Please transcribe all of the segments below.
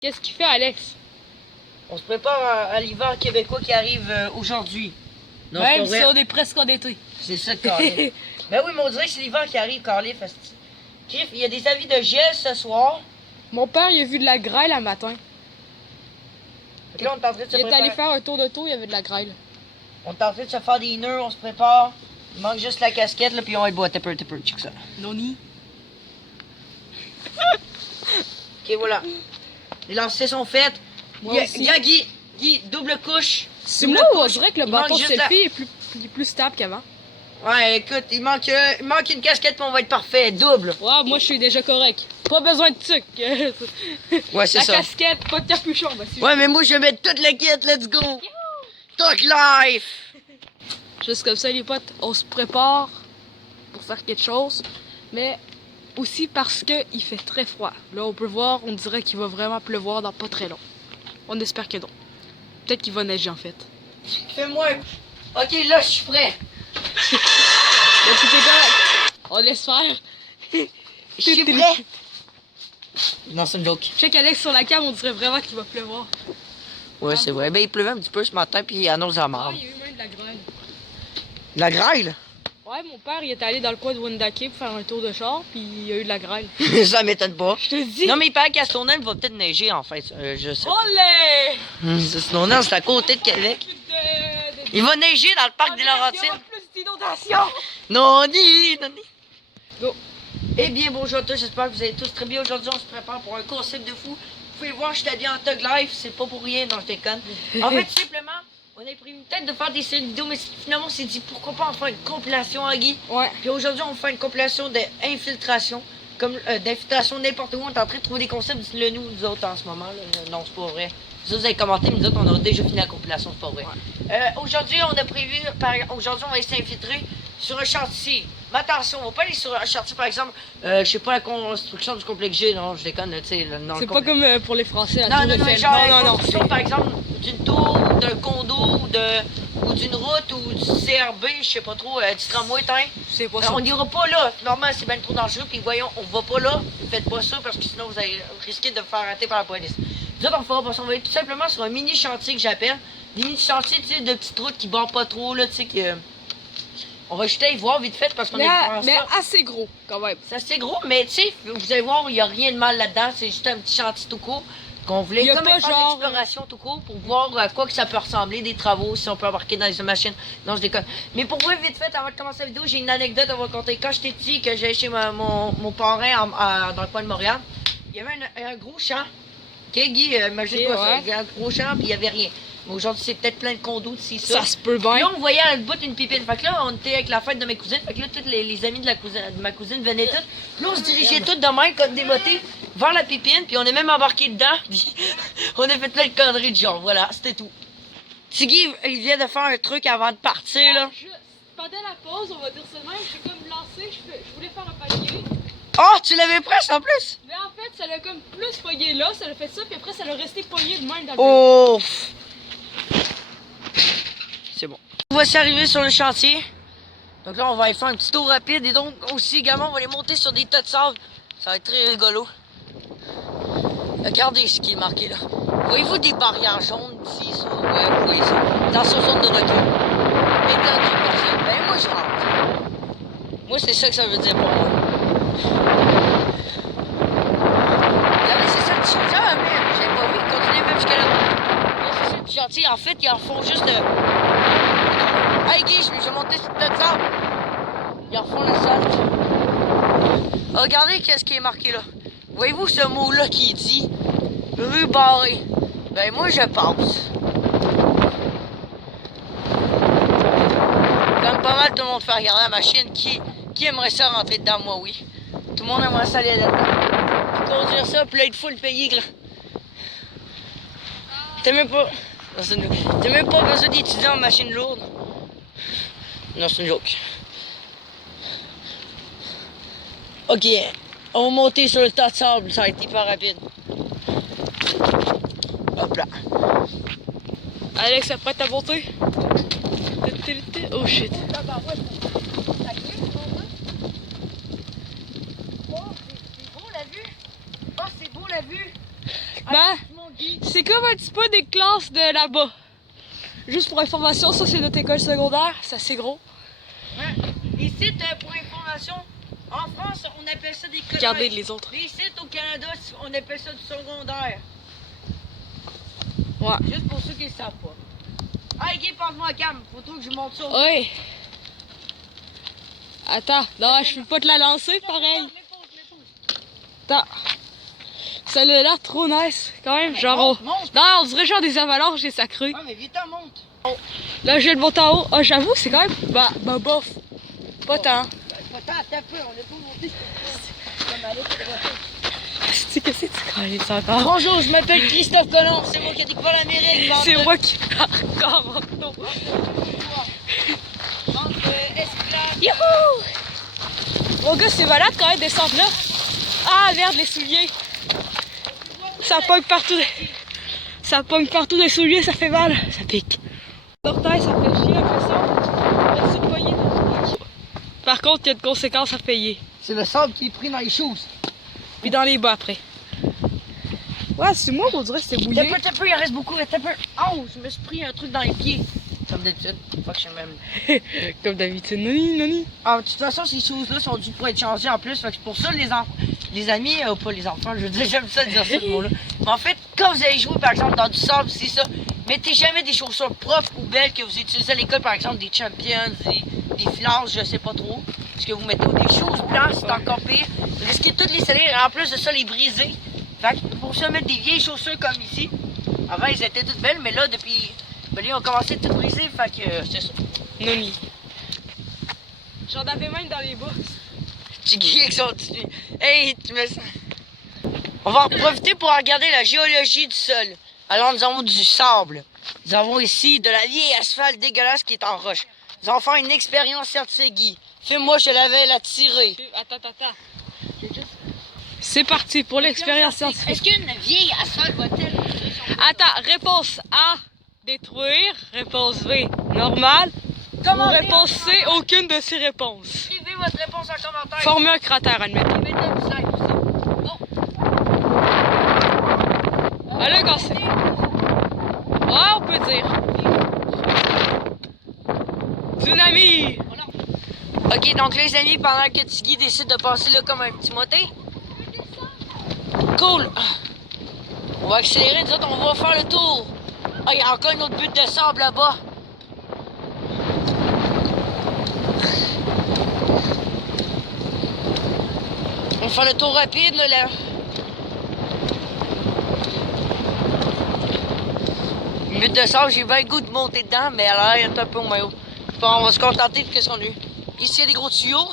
Qu'est-ce qu'il fait, Alex? On se prépare à l'hiver québécois qui arrive aujourd'hui. Non, Même si on est presque en été. C'est ça, Carly. Ben oui, mais on dirait que c'est l'hiver qui arrive, Carly. Griff, il y a des avis de gel ce soir. Mon père, il a vu de la grêle un matin. Fait que là, on est en train de se Il est préparer. allé faire un tour de tour, il y avait de la grêle. On est en train de se faire des nœuds, on se prépare. Il manque juste la casquette, là, puis on va être beau à tapper, check ça. Noni. Ok, voilà. Les lancers sont faites. Moi aussi. Guy, double couche. C'est Double moi, on couche. dirait que le Il bâton manque de juste selfie est plus stable qu'avant. Ouais, écoute, il manque une casquette, puis on va être parfait. Double. Ouais, moi je suis déjà correct. Pas besoin de tuc. Ouais, c'est La ça. casquette, pas de capuchon. Bah, si Ouais, mais moi, je vais mettre toute la kit, let's go. Talk life. Juste comme ça, les potes, on se prépare pour faire quelque chose, mais aussi parce qu'il fait très froid. Là, on peut voir, on dirait qu'il va vraiment pleuvoir dans pas très long. On espère que non. Peut-être qu'il va neiger en fait. Fais-moi. Ok, là, je suis prêt. Là, tout est correct. On laisse faire. Je suis prêt. Non, c'est une joke. Check Alex sur la cam, on dirait vraiment qu'il va pleuvoir. Ouais, c'est vrai. Ben, il pleuvait un petit peu ce matin, puis il annonce la Ah, marde. il y a eu même de la grêle. La grêle? Ouais, mon père, il est allé dans le coin de Wendake pour faire un tour de char, puis il y a eu de la grêle. Ça m'étonne pas. Je te dis. Non, mais il paraît qu'à Stoneham, il va peut-être neiger, en fait. Je sais. Olé! Stoneham, c'est à côté de Québec. Il va neiger dans le parc des Il y aura Laurentides. plus d'inondations! Non. Go. Eh bien, bonjour à tous, j'espère que vous allez tous très bien. Aujourd'hui, on se prépare pour un concept de fou. Vous pouvez le voir, je suis habillé en Tug Life, c'est pas pour rien, non, je déconne. En fait, simplement, on a pris une tête de faire des séries vidéo, mais finalement, on s'est dit pourquoi pas en faire une compilation, hein, Guy? Ouais. Puis aujourd'hui, on va faire une compilation d'infiltration, comme d'infiltration n'importe où. On est en train de trouver des concepts, dites-le nous autres en ce moment. Là. Non, c'est pas vrai. Vous avez commenté, mais nous autres, on a déjà fini la compilation, c'est pas vrai. Aujourd'hui, on a prévu, aujourd'hui, on va s'infiltrer sur un chantier. Mais attention, on va pas aller sur un chantier, par exemple, je sais pas, la construction du complexe G, non, je déconne, tu sais. C'est pas comme pour les Français, la Non, tour non, non, Eiffel. genre, Non. construction, par exemple, d'une tour, d'un condo, ou d'une route, ou du CRB, je sais pas trop, du tramway, C'est pas ça. on n'ira pas là. Normalement, c'est bien trop dangereux. Puis voyons, on va pas là. Faites pas ça parce que sinon, vous allez risquer de vous faire arrêter par la police. Nous autres, on fera pas ça. On va aller tout simplement sur un mini chantier que j'appelle. Des mini chantiers, tu sais, de petites routes qui barrent pas trop, là, tu sais, que. On va juste aller voir vite fait parce qu'on est Mais assez gros, quand même. c'est assez gros, mais tu sais, vous allez voir, il n'y a rien de mal là-dedans. C'est juste un petit chantier tout court. Qu'on voulait Y a comme pas faire genre- l'exploration tout court pour voir à quoi que ça peut ressembler, des travaux, si on peut embarquer dans les machines. Non, je déconne. Mais pour vous, vite fait, avant de commencer la vidéo, j'ai une anecdote à vous raconter. Quand j'étais petit, que j'allais chez mon parrain dans le coin de Montréal, il y avait un gros champ. Ok, Guy, imagine-toi Ok, ça. ouais. Il y avait un gros champ, puis il n'y avait rien. Mais aujourd'hui, c'est peut-être plein de condos d'ici, Ça se peut Puis bien. là, on voyait à le bout une pipine. Fait que là, on était avec la fête de mes cousines. Fait que là, tous les amis de ma cousine venaient tous. Puis là, on se dirigeait tous de même, comme des motés, vers la pipine. Puis on est même embarqué dedans. Puis on a fait plein de conneries de genre. Voilà, c'était tout. Tiggy, il vient de faire un truc avant de partir, là. Pendant la pause, on va dire ça de même, j'ai comme lancé, je voulais faire un palier. Oh, tu l'avais presque en plus? Mais en fait, ça l'a comme plus pogné là, ça l'a fait ça, puis après, ça l'a resté pogné de même dans le Oh! C'est bon. Voici arrivé sur le chantier. Donc là, on va aller faire un petit tour rapide. Et donc, aussi, également, on va aller monter sur des tas de sable. Ça va être très rigolo. Regardez ce qui est marqué là. Voyez-vous des barrières jaunes ici? Ça? Ouais, vous voyez ça. Dans sa zone de retour. Interdit personne. Ben, moi, je rentre. Moi, c'est ça que ça veut dire pour moi. Regardez, c'est ça le petit chantier. Ah, merde, j'avais pas vu. Continuez même jusqu'à là-bas. Là, c'est ça le petit chantier. En fait, ils en font juste. Hey Guy, je vais monter sur le tas de sable. Ils en font l'asphalte. Regardez qu'est-ce qui est marqué là. Voyez-vous ce mot-là qui dit rue barrée? Ben moi je passe. Comme pas mal tout le monde fait regarder la machine. Qui aimerait ça rentrer dedans? Moi oui. Tout le monde aimerait ça aller là-dedans. Puis conduire ça, puis là être full payé. T'as même pas. T'as même pas besoin d'étudier en machine lourde. Non, c'est une joke. Ok, on va monter sur le tas de sable, ça va être hyper rapide. Hop là. Alex, apprête à monter? Oh shit. Oh, c'est beau la vue. Oh, c'est beau la vue. Ben, C'est comme un petit peu des classes de là-bas. Juste pour information, ça c'est notre école secondaire, c'est assez gros. Ouais. Ici, pour information, en France, on appelle ça des collèges. Regardez les autres. Mais ici, au Canada, on appelle ça du secondaire. Ouais. Juste pour ceux qui ne savent pas. Ah, Guy, passe-moi la cam. Faut trop que je monte ça. Oui. Attends, non, je peux pas te la lancer pareil. Attends. Ça a l'air trop nice, quand même. Genre, monte. non, on dirait genre des avalanches et ça crue. Ouais, mais vite, monte. Là, je vais le monter en haut. Ah, j'avoue, c'est quand même. Bah, bof. Pas tant. Attends, t'as peu, on est pas monté. Qu'est-ce que c'est ça encore? Bonjour, je m'appelle Christophe Colomb. C'est moi qui ai découvert l'Amérique. C'est moi qui pars encore en auto. Youhou! Mon gars, c'est malade quand même descendre là. Ah merde, les souliers. Ça pogne partout. Ça pogne partout des souliers, ça fait mal. Ça pique. L'orteil, ça fait chier avec le sang. Merci de poigner dans le pic. Par contre, il y a de conséquences à payer. C'est le sable qui est pris dans les choses. Puis dans les bas après. Ouais, c'est moi, on dirait que c'est bouillé. T'as peu, il en reste beaucoup. T'as peu. Oh, je me suis pris un truc dans les pieds. Comme d'habitude. Fuck, je sais même. Comme d'habitude, noni. Ah, de toute façon, ces choses-là sont dues pour être changées en plus. Fait que c'est pour ça, les amis, pas les enfants, je veux dire, j'aime ça dire ce mot-là. Mais en fait, quand vous allez jouer, par exemple, dans du sable, c'est ça. Mettez jamais des chaussures propres ou belles que vous utilisez à l'école, par exemple, des champions, des flanches, je sais pas trop. Ce que vous mettez ou des choses blanches, c'est encore pire. Vous risquez de toutes les salir et en plus de ça, les briser. Fait que pour ça, mettre des vieilles chaussures comme ici. Avant, elles étaient toutes belles, mais là, depuis. Ben, ils ont commencé à tout briser, fait que c'est ça. Noni. J'en avais même dans les bas. Tu guilles avec son petit. Hey, tu me sens. On va en profiter pour regarder la géologie du sol. Alors, nous avons du sable. Nous avons ici de la vieille asphalte dégueulasse qui est en roche. Nous allons faire une expérience scientifique, Guy. Fais-moi, je l'avais la tirer. Attends. C'est parti pour l'expérience scientifique. Est-ce qu'une vieille asphalte va-t-elle... Attends, réponse A, détruire. Réponse B, normal. Ou réponse C, aucune de ces réponses. Écrivez votre réponse en commentaire. Former un cratère, admettons. Mettez un slide aussi. Bon. Elle a cassé. Ouais, on peut dire. Tsunami! Ok, donc les amis, pendant que Tiggy décide de passer là comme un petit moté. Cool. On va accélérer, nous autres, on va faire le tour. Ah, il y a encore une autre butte de sable là-bas. On va faire le tour rapide, là. Une butte de sable, j'ai bien le goût de monter dedans, mais alors, il y a un peu au maillot. Bon, on va se contenter de ce qu'on a eu. Ici, il y a des gros tuyaux.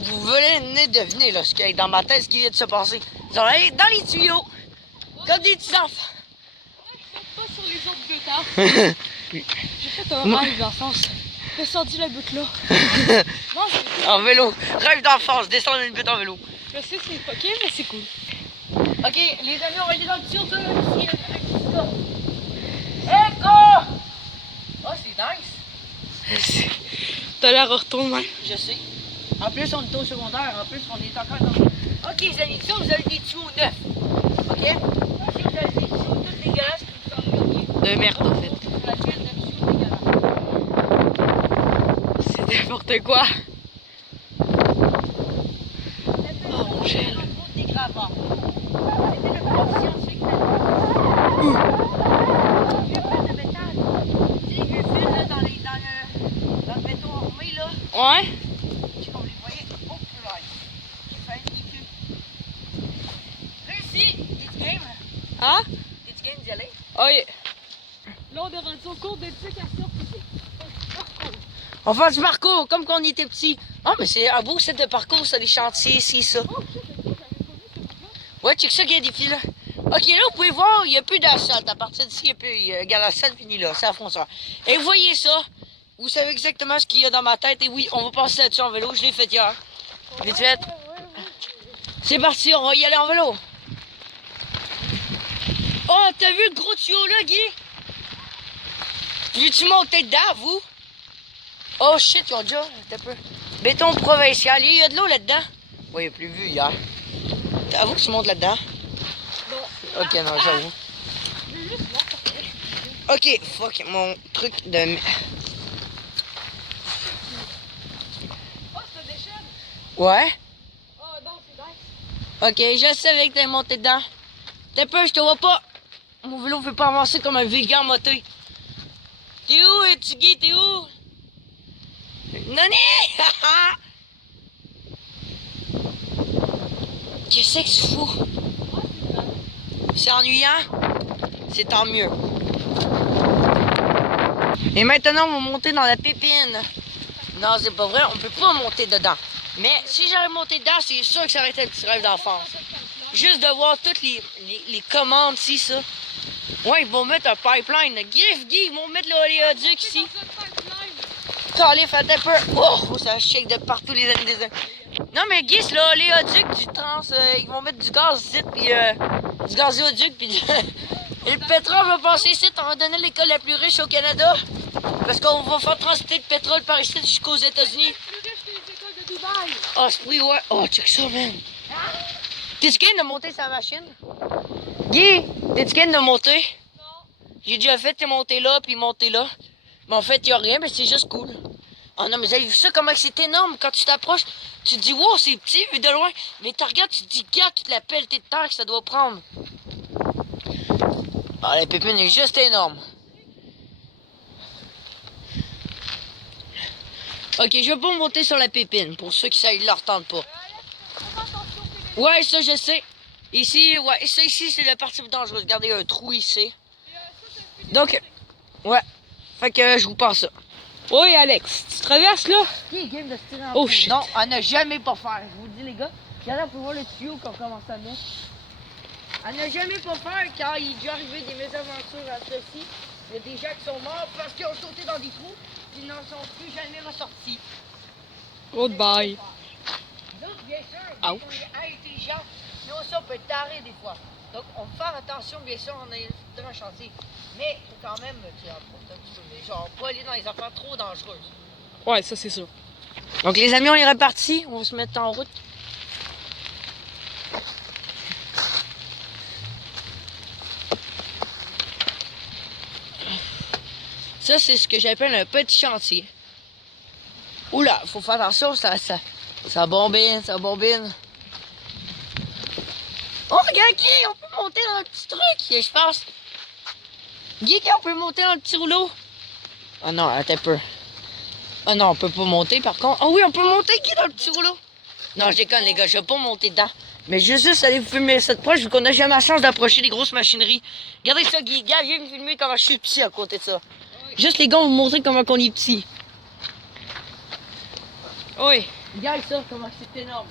Vous venez de deviner là, ce qui est dans ma tête, ce qui vient de se passer. Ils ont allé dans les tuyaux, comme des petits enfants. Pas sur les autres buttes, J'ai fait un rêve d'enfance. J'ai sorti la butte là. Non, en vélo. Rêve d'enfance, descendre une butte en vélo. Je sais, c'est pas ok, mais c'est cool. Ok, les amis, on va aller dans le tuyau de ici. Écho! Oh, c'est nice. T'as l'air retourné même. Je sais. En plus, on est au secondaire. En plus, on est encore dans... Ok, les amis, ça, vous avez des tuyaux neufs. Ok? Ici, vous avez des tuyaux tous dégueulasses qui vous sont De merde, en fait. la pile de tuyaux dégueulasses. C'est n'importe quoi. Oh, mon gel. Des gravats. C'était le prof scientifique. Vieux fil de métal. Tu sais, les vieux fils là, dans le béton armé, là. Ouais? On les voyait au plus loin. J'ai failli niquer. Réussi! T'es-tu game? Ah? T'es-tu game d'y aller? Oh yeah. Là, on est rendu au cours d'éducation physique. On fait du parcours, comme quand on était petit. Ah, mais c'est un beau set de parcours, ça, les chantiers, ici, ça. Ouais, check ça, il y a des filets. Ok, là, vous pouvez voir, il n'y a plus d'asphalte. À partir d'ici, il n'y a plus. Regarde, l'asphalte fini là, c'est à fond ça. Et vous voyez ça? Vous savez exactement ce qu'il y a dans ma tête. Et oui, on va passer là-dessus en vélo. Je l'ai fait hier. Vite fait. C'est parti, on va y aller en vélo. Oh, t'as vu le gros tuyau là, Guy? Veux-tu monter dedans, vous? Oh shit, ils ont déjà. Un peu. Béton provincial. Il y a de l'eau là-dedans. Oui, il n'y a plus vu hier. Avoue que tu montes là-dedans. Non. Ok, non, j'avoue. Ok, fuck, mon truc de... Oh, c'est des chaînes. Ouais? Oh, non, c'est nice. Ok, je savais que t'allais monter dedans. T'es peur, je te vois pas. Mon vélo veut pas avancer comme un végan moto. T'es où, Etsugi, t'es où? Nani! Qu'est-ce que c'est fou? C'est ennuyant? C'est tant mieux. Et maintenant, on va monter dans la pépine. Non, c'est pas vrai, on peut pas monter dedans. Mais si j'aurais monté dedans, c'est sûr que ça aurait été un petit rêve d'enfance. Juste de voir toutes les commandes ici, ça. Ouais, ils vont mettre un pipeline. Guy, ils vont mettre l'oléoduc ici. Calif, attends un peu. Oh, ça shake de partout les années des années. Non, mais Guy, c'est l'oléoduc du trans. Ils vont mettre du gaz ici, puis du gazéoduc, puis et le pétrole va passer ici. On va donner l'école la plus riche au Canada. Parce qu'on va faire transiter le pétrole par ici jusqu'aux États-Unis. Oh, c'est oui, ouais. Oh, check ça, man. T'es-tu capable de monter sa machine? Guy, t'es-tu capable de monter? Non. J'ai déjà fait monter là, puis monter là. Mais en fait, il n'y a rien, mais c'est juste cool. Oh non, mais vous avez vu ça, comment c'est énorme? Quand tu t'approches, tu te dis, wow, c'est petit vu de loin. Mais tu regardes, tu te dis, regarde toute la pelletée de terre que ça doit prendre. Ah, la pépine est juste énorme. Ok, je vais pas monter sur la pépine, pour ceux qui ça ne leur tente pas. Ouais, ça, je sais. Ici, ouais, ça ici, c'est la partie plus dangereuse. Regardez, il y a un trou ici. Donc, ouais. Fait que je vous passe ça. Oui, Alex, tu traverses là? Qui est game de se tirer en Oh, feu? shit. Non, à ne jamais pas faire. Je vous le dis, les gars. Regardez, on peut voir le tuyau qu'on commence à mettre. À ne jamais pas faire, car il est déjà arrivé des mésaventures à ceci. Il y a des gens qui sont morts parce qu'ils ont sauté dans des trous, puis ils n'en sont plus jamais ressortis. Goodbye. Donc, bien sûr, on Ouch. est intelligent, mais aussi on peut être taré des fois. Donc, on peut faire attention, bien sûr, on est dans un chantier. Mais, faut quand même, tu sais, un petit peu, mais genre, pas aller dans les affaires trop dangereuses. Ouais, ça c'est sûr. Donc, les amis, on est repartis. On va se mettre en route. Ça, c'est ce que j'appelle un petit chantier. Oula, faut faire attention, ça bombine, ça bombine. Oh, regarde, Guy, on peut monter dans un petit truc, je pense. Guy, on peut monter dans le petit rouleau. Ah non, attends un peu. Ah non, on peut pas monter, par contre. Ah oui, on peut monter, Guy, dans le petit rouleau. Non, je déconne, les gars, je vais pas monter dedans. Mais juste aller vous filmer ça de proche, vu qu'on n'a jamais la chance d'approcher les grosses machineries. Regardez ça, Guy, gars, viens me filmer comment je suis petit à côté de ça. Juste les gars, on vous montrer comment on est petit. Oui. Regarde ça, comment c'est énorme.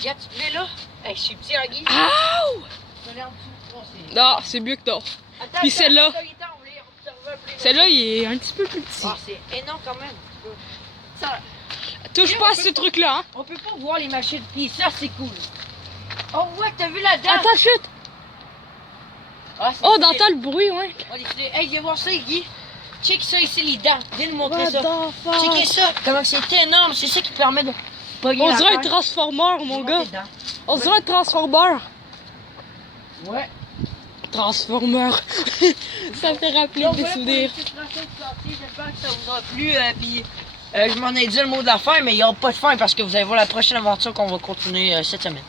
Regarde, tu te mets là. Hey, je suis petit, hein, Guy. Ouh! Je te l'ai en dessous. Oh, c'est... Non, c'est mieux que non. Attends, Puis celle-là. Celle-là. Celle-là, il est un petit peu plus petit. Ah, c'est énorme quand même. Ça, Touche pas à ce truc-là, hein. on peut pas voir les machines. Puis ça, c'est cool. Oh, ouais, t'as vu la dent? Attends, chute! Ah, c'est Oh, stylé. d'entendre le bruit, ouais. Oh, les filets. Hey, viens voir ça, Guy. Check ça ici, les dents. Viens nous montrer ça. the Checkez ça. Comment c'est énorme. C'est ça qui permet de... On dirait un transformeur, mon gars. On dirait un transformeur. Ouais. Transformeur. Ça me fait rappeler des souvenirs. J'espère que ça vous a plu. Puis je m'en ai dit le mot de la fin, mais il n'y aura pas de fin parce que vous allez voir la prochaine aventure qu'on va continuer cette semaine.